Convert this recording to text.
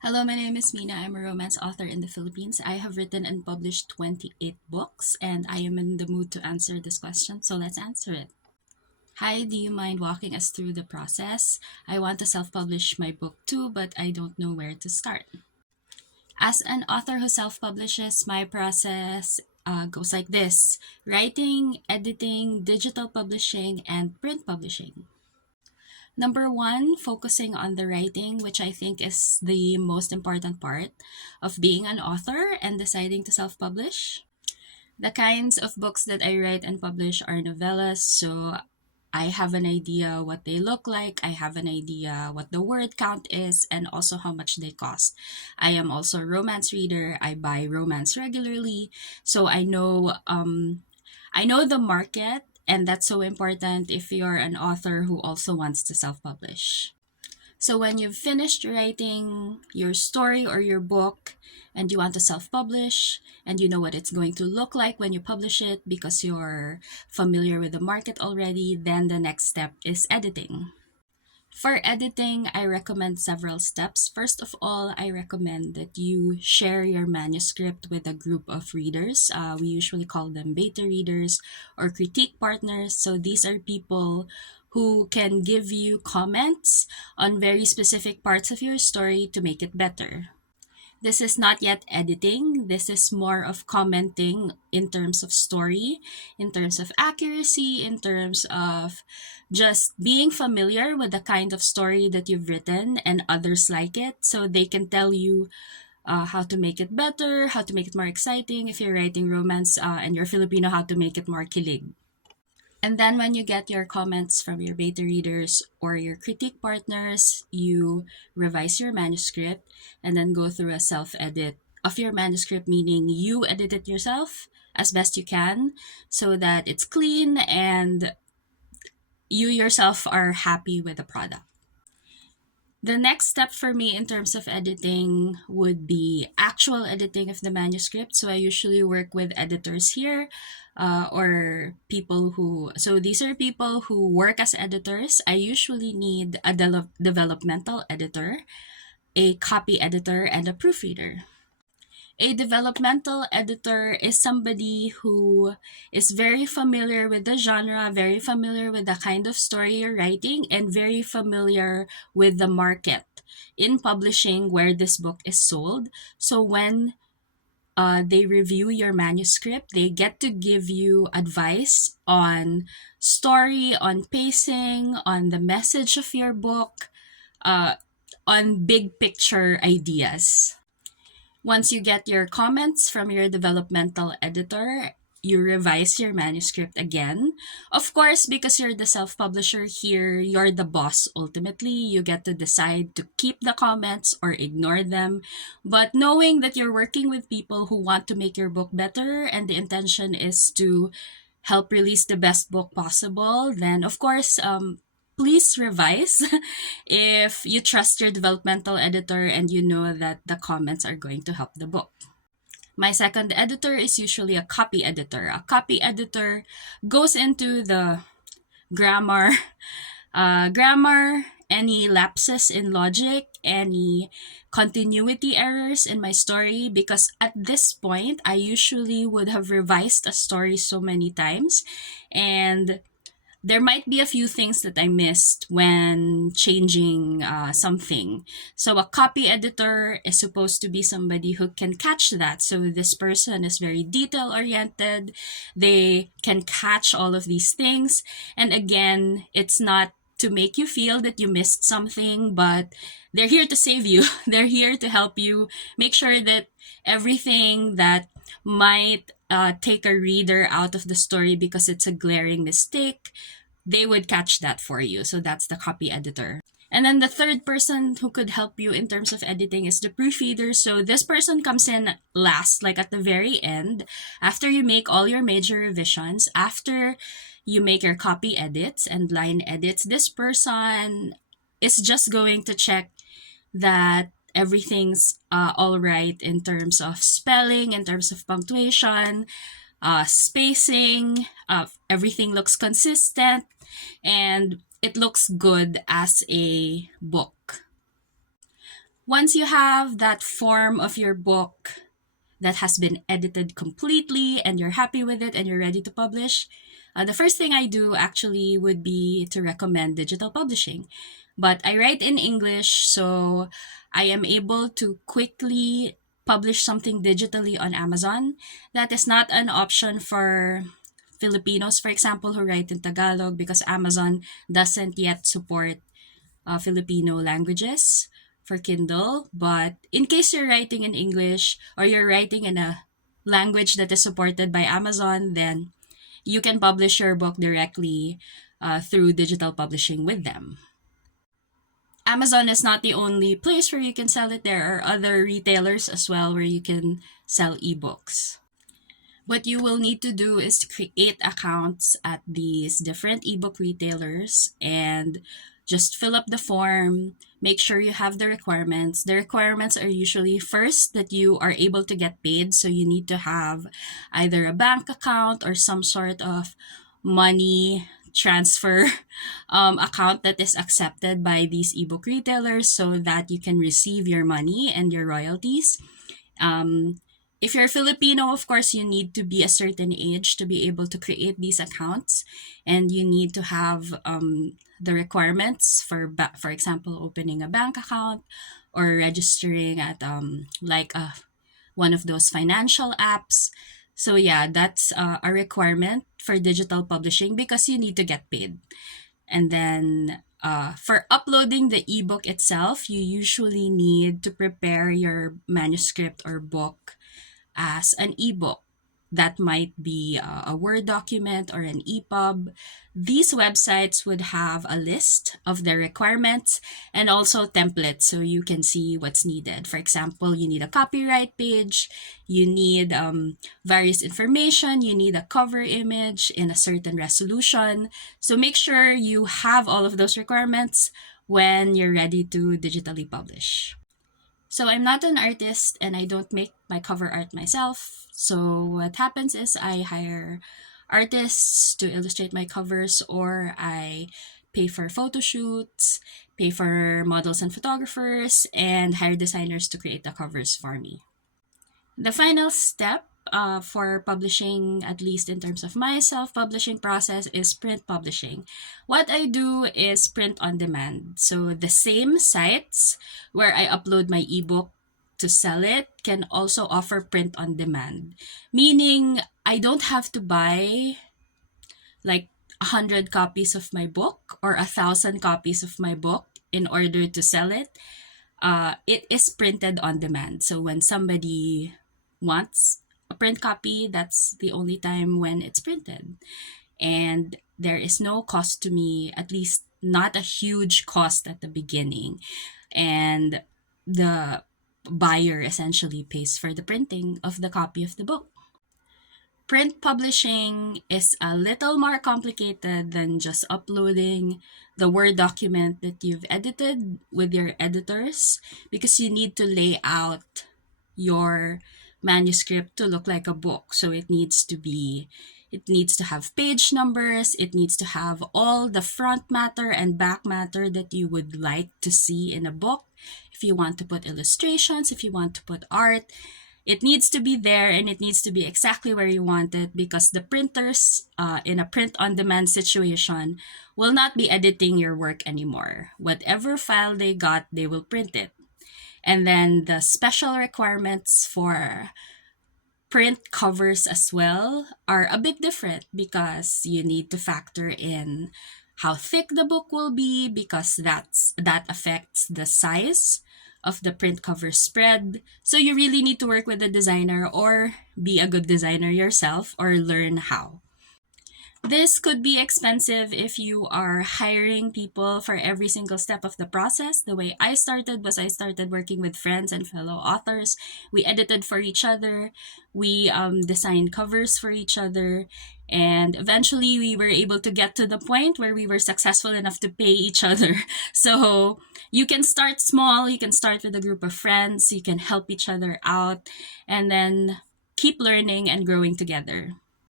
Hello, my name is Mina. I'm a romance author in the Philippines. I have written and published 28 books, and I am in the mood to answer this question, so let's answer it. Hi, do you mind walking us through the process? I want to self publish my book too, but I don't know where to start. As an author who self publishes, my process goes like this: writing, editing, digital publishing, and print publishing. Number one, focusing on the writing, which I think is the most important part of being an author and deciding to self publish. The kinds of books that I write and publish are novellas, so I have an idea what they look like, I have an idea what the word count is, and also how much they cost. I am also a romance reader, I buy romance regularly, so I know the market, and that's so important if you're an author who also wants to self publish. So, when you've finished writing your story or your book and you want to self publish and you know what it's going to look like when you publish it because you're familiar with the market already, then the next step is editing. For editing, I recommend several steps. First of all, I recommend that you share your manuscript with a group of readers. We usually call them beta readers or critique partners. So these are people who can give you comments on very specific parts of your story to make it better. This is not yet editing. This is more of commenting in terms of story, in terms of accuracy, in terms of just being familiar with the kind of story that you've written and others like it so they can tell you how to make it better, how to make it more exciting if you're writing romance and you're Filipino, how to make it more kilig. And then when you get your comments from your beta readers or your critique partners, you revise your manuscript and then go through a self edit of your manuscript, meaning you edit it yourself as best you can so that it's clean and you yourself are happy with the product. The next step for me in terms of editing would be actual editing of the manuscript. So I usually work with editors here or people who, so these are people who work as editors. I usually need a developmental editor, a copy editor, and a proofreader. A developmental editor is somebody who is very familiar with the genre, very familiar with the kind of story you're writing, and very familiar with the market in publishing where this book is sold. So when they review your manuscript, they get to give you advice on story, on pacing, on the message of your book, uh, on big picture ideas. Once you get your comments from your developmental editor, you revise your manuscript again. Of course, because you're the self publisher here, you're the boss ultimately. You get to decide to keep the comments or ignore them. But knowing that you're working with people who want to make your book better and the intention is to help release the best book possible, then of course, please revise if you trust your developmental editor and you know that the comments are going to help the book. My second editor is usually a copy editor. A copy editor goes into the grammar, any lapses in logic, any continuity errors in my story, because at this point, I usually would have revised a story so many times and there might be a few things that I missed when changing something. So a copy editor is supposed to be somebody who can catch that. So this person is very detail oriented. They can catch all of these things. And again, it's not to make you feel that you missed something, but they're here to save you. They're here to help you make sure that everything that might take a reader out of the story because it's a glaring mistake, they would catch that for you. So that's the copy editor. And then the third person who could help you in terms of editing is the proofreader. So this person comes in last, like at the very end, after you make all your major revisions, after you make your copy edits and line edits. This person is just going to check that everything's all right in terms of spelling, in terms of punctuation, spacing, everything looks consistent, and it looks good as a book. Once you have that form of your book that has been edited completely and you're happy with it and you're ready to publish, the first thing I do actually would be to recommend digital publishing. But I write in English, so I am able to quickly publish something digitally on Amazon. That is not an option for Filipinos, for example, who write in Tagalog, because Amazon doesn't yet support Filipino languages for Kindle. But in case you're writing in English or you're writing in a language that is supported by Amazon, then you can publish your book directly through digital publishing with them. Amazon is not the only place where you can sell it. There are other retailers as well where you can sell ebooks. What you will need to do is to create accounts at these different ebook retailers and just fill up the form. Make sure you have the requirements. The requirements are usually first that you are able to get paid. So you need to have either a bank account or some sort of money transfer account that is accepted by these ebook retailers so that you can receive your money and your royalties. Um, if you're Filipino, of course, you need to be a certain age to be able to create these accounts, and you need to have the requirements for example, opening a bank account or registering at one of those financial apps. So yeah, that's a requirement for digital publishing because you need to get paid. And then for uploading the ebook itself, you usually need to prepare your manuscript or book as an ebook. That might be a Word document or an EPUB. These websites would have a list of their requirements and also templates so you can see what's needed. For example, you need a copyright page, you need various information, you need a cover image in a certain resolution. So make sure you have all of those requirements when you're ready to digitally publish. So I'm not an artist and I don't make my cover art myself. So what happens is I hire artists to illustrate my covers, or I pay for photo shoots, pay for models and photographers, and hire designers to create the covers for me. The final step for publishing, at least in terms of my self-publishing process, is print publishing. What I do is print on demand. So the same sites where I upload my ebook to sell it can also offer print on demand, meaning I don't have to buy like 100 copies of my book or 1,000 copies of my book in order to sell it. It is printed on demand. So when somebody wants a print copy, that's the only time when it's printed. And there is no cost to me, at least not a huge cost at the beginning. And the buyer essentially pays for the printing of the copy of the book. Print publishing is a little more complicated than just uploading the Word document that you've edited with your editors, because you need to lay out your manuscript to look like a book. So it needs to have page numbers, it needs to have all the front matter and back matter that you would like to see in a book. If you want to put illustrations, if you want to put art, it needs to be there and it needs to be exactly where you want it, because the printers in a print on demand situation will not be editing your work anymore. Whatever file they got, they will print it. And then the special requirements for print covers as well are a bit different, because you need to factor in how thick the book will be, because that affects the size of the print cover spread. So you really need to work with a designer or be a good designer yourself or learn how. This could be expensive if you are hiring people for every single step of the process. The way I started was I started working with friends and fellow authors. We edited for each other. We designed covers for each other. And eventually we were able to get to the point where we were successful enough to pay each other. So you can start small. You can start with a group of friends. You can help each other out and then keep learning and growing together.